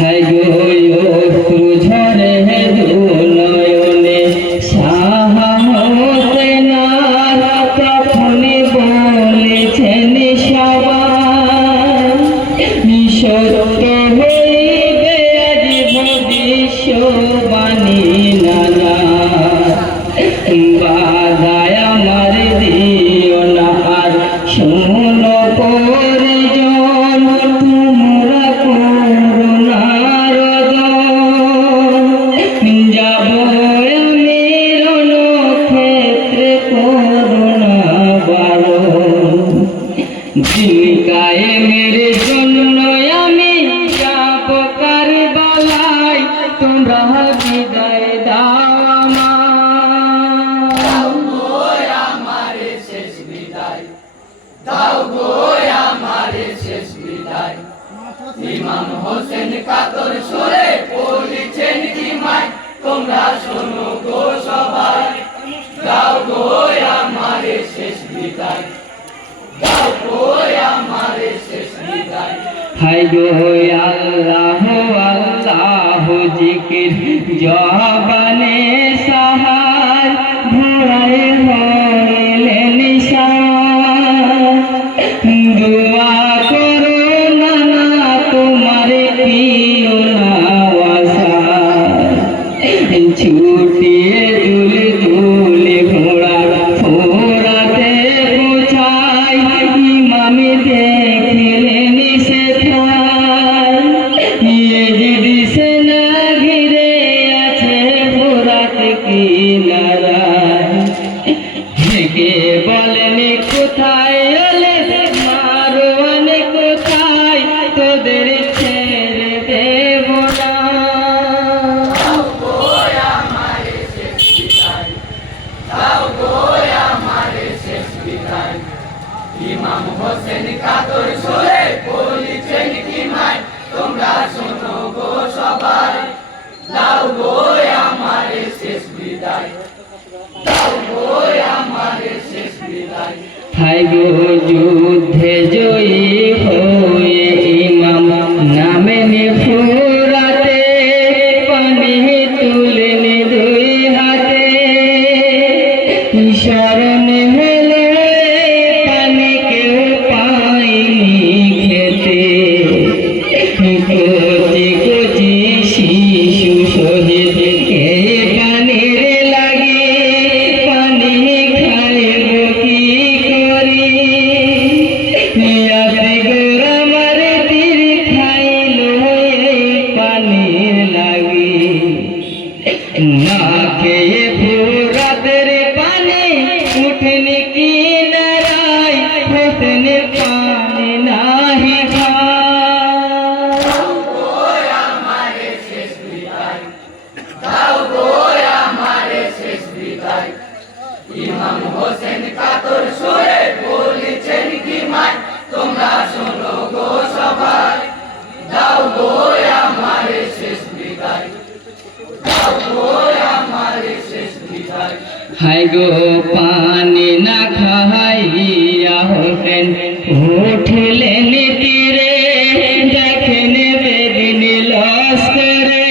হায় গো অশ্রু ঝরে দুনয়নে সাহতে না তখনই বলেছেন সবাই সত্য হইবে আজ ভবিষ্যবাণী নানা বাধায় আমার দিও না আর শোনো পরিজন তোমরা করুণার যাব আমি রণক্ষেত্রে করুণা বারণ দিন কায়েমের জন্য আমি যাব কারবালায় তোমরা বিদায় দাও ইমাম হোসেন কাতর সুরে বলেছেন কি মাই তোমরা শোনো গো সবাই দাও গো আমারে শেষ বিদায় দাও গো আমারে শেষ বিদায় হায় গো আল্লাহ আল্লাহ জিকির জবানে সাহার ভরায় হইলেন দুয়া করো নানা তোমার প্রিয় নওয়াজা ছুটিয়ে দুলে দুলে ঘোড়া ফোরাতে পৌঁছাই ইমামে দেখলেন সেথায় যদি সে না ঘিরে আছে ফোরাত কিনারায় কে বলেন কোথায় এলে মারোয়ান কোথায় তোদের ছেড়ে দেব না দাও গো আমারে শেষ বিদায় দাও গো আমারে শেষ বিদায় ইমাম হোসেন কাতর সুরে বলেছেন কি মাই তোমরা শোনো গো সবাই দাও গো আমারে শেষ বিদায় দাও গো আমারে শেষ বিদায় হায় গো যুদ্ধে জয়ী হয়ে ইমাম নামেন ফুরাতে পানি তুলেন দুই হাতে শরণ হলে পানি কেউ পায়নি খেতে কচি কচি শিশু শহীদ কে পানির লাগে পানি খাইব কি করি আমার তীর খাইল পানির লাগে না খেয়ে ফুরাতের পানি উঠেনি কিনারায় হোসেন পানি নাহি দাও গো আমারে শেষ বিদায় দাও গো আমারে শেষ বিদায় ইমাম হোসেন কাতর সুরে বলেছেন কি মাই তোমরা শোনো গো সবাই দাও গো আমারে শেষ বিদায় দাও গো আমারে শেষ বিদায় হায় গো পানি না খাইয়া হোসেন উঠলেন তীরে দেখেন বেদিন লস্করে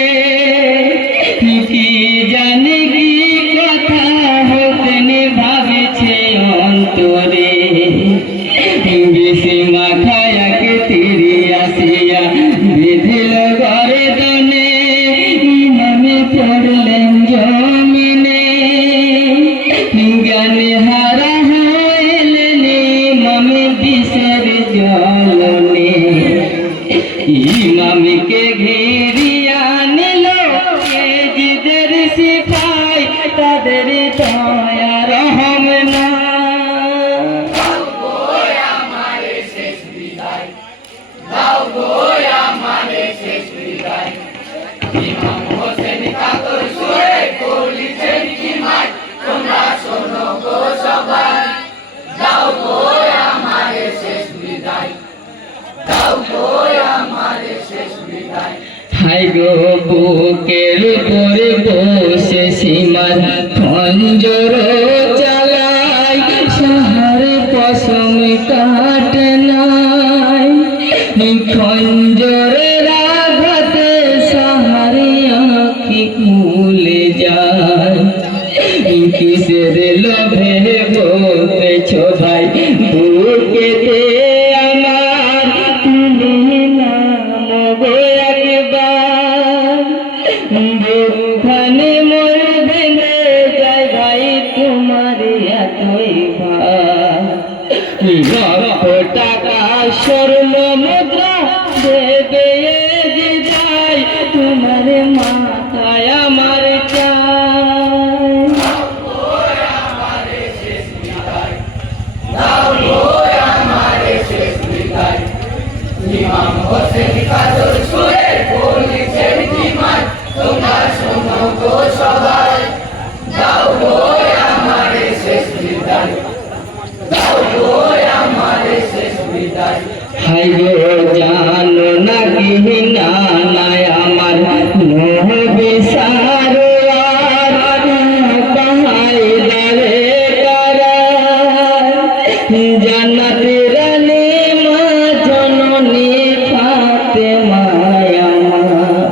কি জানি কি কথা হোসেন ভাবেছে অন্তরে বেশি মাথায়াকে তীরে আসিয়া বিধিল ঘরে দনে ইমামে পড়লেন জমিনে জ্ঞানে হারা হইলেন ইমামে বিষের জলনে ইমামকে ঘিরিয়া নিল জিদের সিপাই তাদের দয়া রহম না দাও গো আমারে শেষ বিদায় দাও গো আমারে শেষ বিদায় ইমাম হোসেন কাতর সুরে বলেছেন কি মাই তোমরা শোনো গো সবাই দাও গো আমারে শেষ বিদায় দাও গো আমারে শেষ বিদায় হায় গো বুকের উপরে বসে সীমার খঞ্জর চালায় শহর পশম কাটে নাই খঞ্জরের আঘাতে বুকখানি মোর ভেঙে যায় ভাই তোমার এতই ভাই লক্ষ টাকা স্বর্ণ মুদ্রা দেবে যে যায় তোমার মাথায় আমার ইমাম হোসেন কাতর সুরে বলিছেন কিমায় তোমরা শোনো গো সবাই দাও গো আমারে শেষ বিদায় দাও গো আমারে শেষ বিদায় হাই গো জানো না কি না নাই আমার নবী সারোয়ার বাহাই দারে কারা জান্নাতের রানী মা জননী ফাতেমা আমার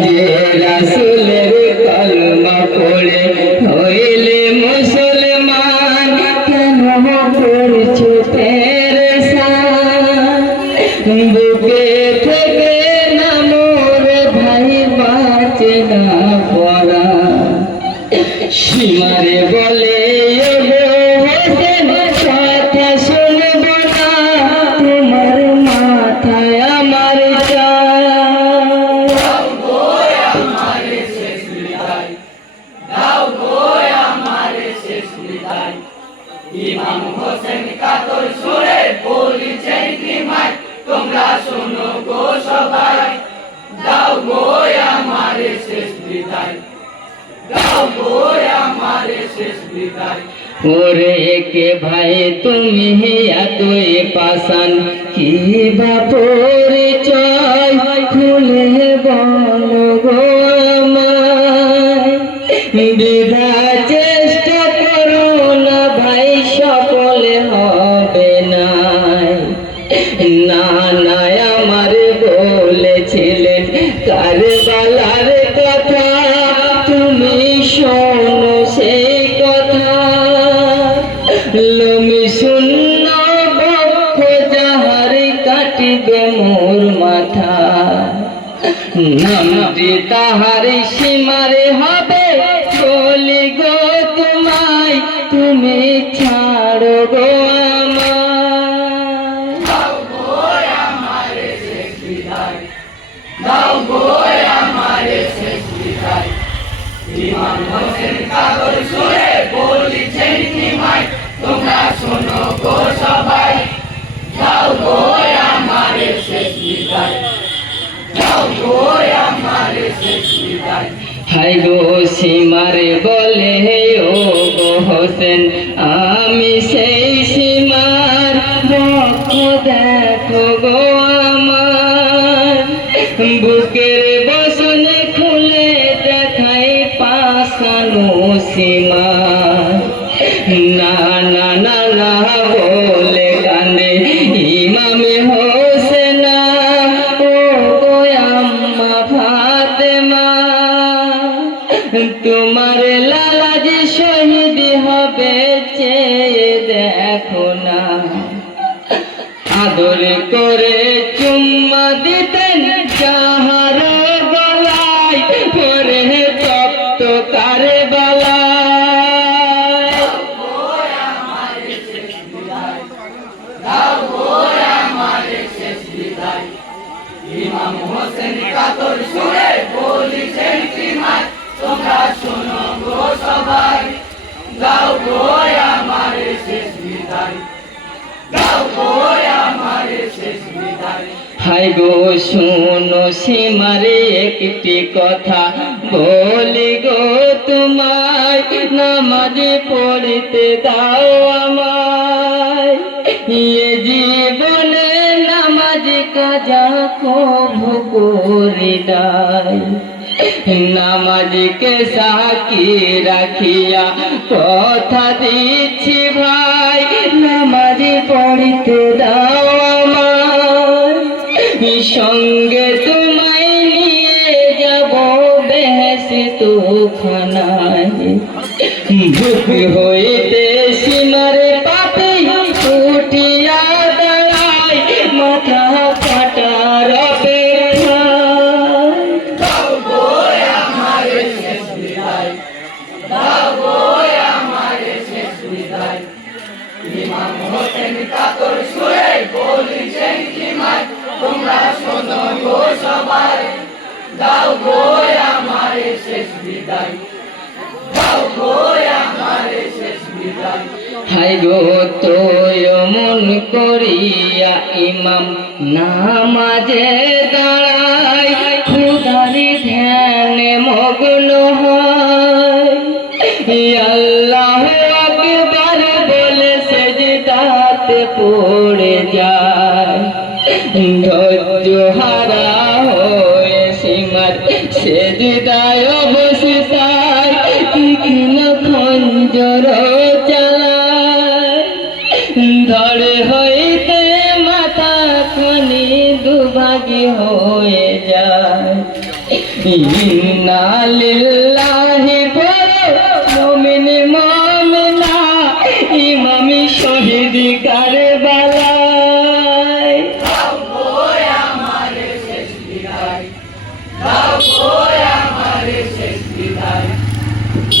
যে রাসূলের কলমা পড়ে হইলে মুসলমান কেন করছো বুকে থেকে নামোর ভাই বাঁচে না পড়া সীমারে বলে হোসেন কথা শুনব না তোমার মাথায় আমার দাও গো আমারে শেষ বিদায় দাও গো আমারে শেষ বিদায় ইমাম হোসেন কাতর সুরে বলিছেন কিমায় তোমরা শোনো গো সবাই দাও গো আমারে শেষ বিদায় দাও গো আমারে শেষ বিদায় ওরে কে ভাই তুমি এতই পাষাণ কি বা পরিচয় খুলে বলো গো আমায় বিধা চেষ্টা করো না ভাই সকলে হবে না না না আমার বলেছিলেন কারবালার কথা তুমি শোনো সেই কথা লমি শূন্য বক্ষ যাহার কাটিবে মোর মাথা নামটি তাহার সীমারে হবে বলি গো তোমায় তুমি ছাড়ো গো দাও গো আমারে শেষ বিদায় দাও গো আমারে শেষ বিদায় ইমাম হোসেন কাতর সুরে বলিছেন কিমায় তোমরা শোনো গো সবাই দাও গো আমারে শেষ বিদায় দাও গো আমারে শেষ বিদায় হাই গো সীমারে বলে ও গো হোসেন আমি সেই সীমার বক্ষ দেখো গো আমার বুকের বসনে খুলে দেখাই পাশানো সীমা না না না না বলে কান্দে ইমামে হোসেনা ও গো আম্মা ফাতেমা তোমার লালাজি শহীদ হবে চেয়ে দেখো না আদর করে চুম্মা দিতেন যাহার গলায় পরে তপ্ত কারবালায় দাও গো আমারে শেষ বিদায় ইমাম হোসেন কাতর সুরে বলিছেন কিমায় তোমরা শোনো গো সবাই দাও গো আমারে শেষ বিদায় দাও গো আমারে শেষ বিদায় হাই গো শোনো সীমারে একটি কথা বলি গো তোমায় নামাজ পড়তে দাও আমায় এ জীবনে নামাজ কাজা কভু করি নাই নামাজকে সাকি রাখিয়া কথা দিচ্ছি ভাই নামাজ পড়তে দাও আমার সঙ্গে তোমায় নিয়ে যাব বেহেশত খানায় বুক হইতে সীমারে পাতে উঠিয়া দাঁড়ায় মাথা কাটার অপেক্ষায় দাও গো দাও গো আমারে শেষ বিদায়, দাও গো আমারে শেষ বিদায়। হাই গো তোয় মন করিয়া ইমাম নামাজে দাঁড়ায়, খুদারি ধ্যানে মগ্ন হয়, আল্লাহু আকবার বলে সেজদাতে পড়ে যায়, ধৈর্য হারা হয়ে সীমার সেজদায় বসতায়, তীক্ষ্ণ খঞ্জর চালায়, ধরে হইতে মাথা খনি দুভাগি হয়ে যায়। ইন্না লিল্লাহি মুমিন মুমিনা ইমামি শহীদ কারবালায়। দাও গো আমারে শেষ বিদায়, দাও গো আমারে শেষ বিদায়।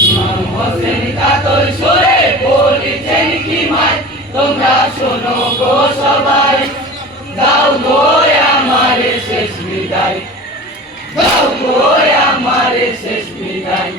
ইমাম হোসেন কাতর সুরে বলিছেন কি মায়, তোমরা শোনো গো সবাই, দাও গো আমারে শেষ বিদায়, দাও গো আমারে শেষ বিদায়।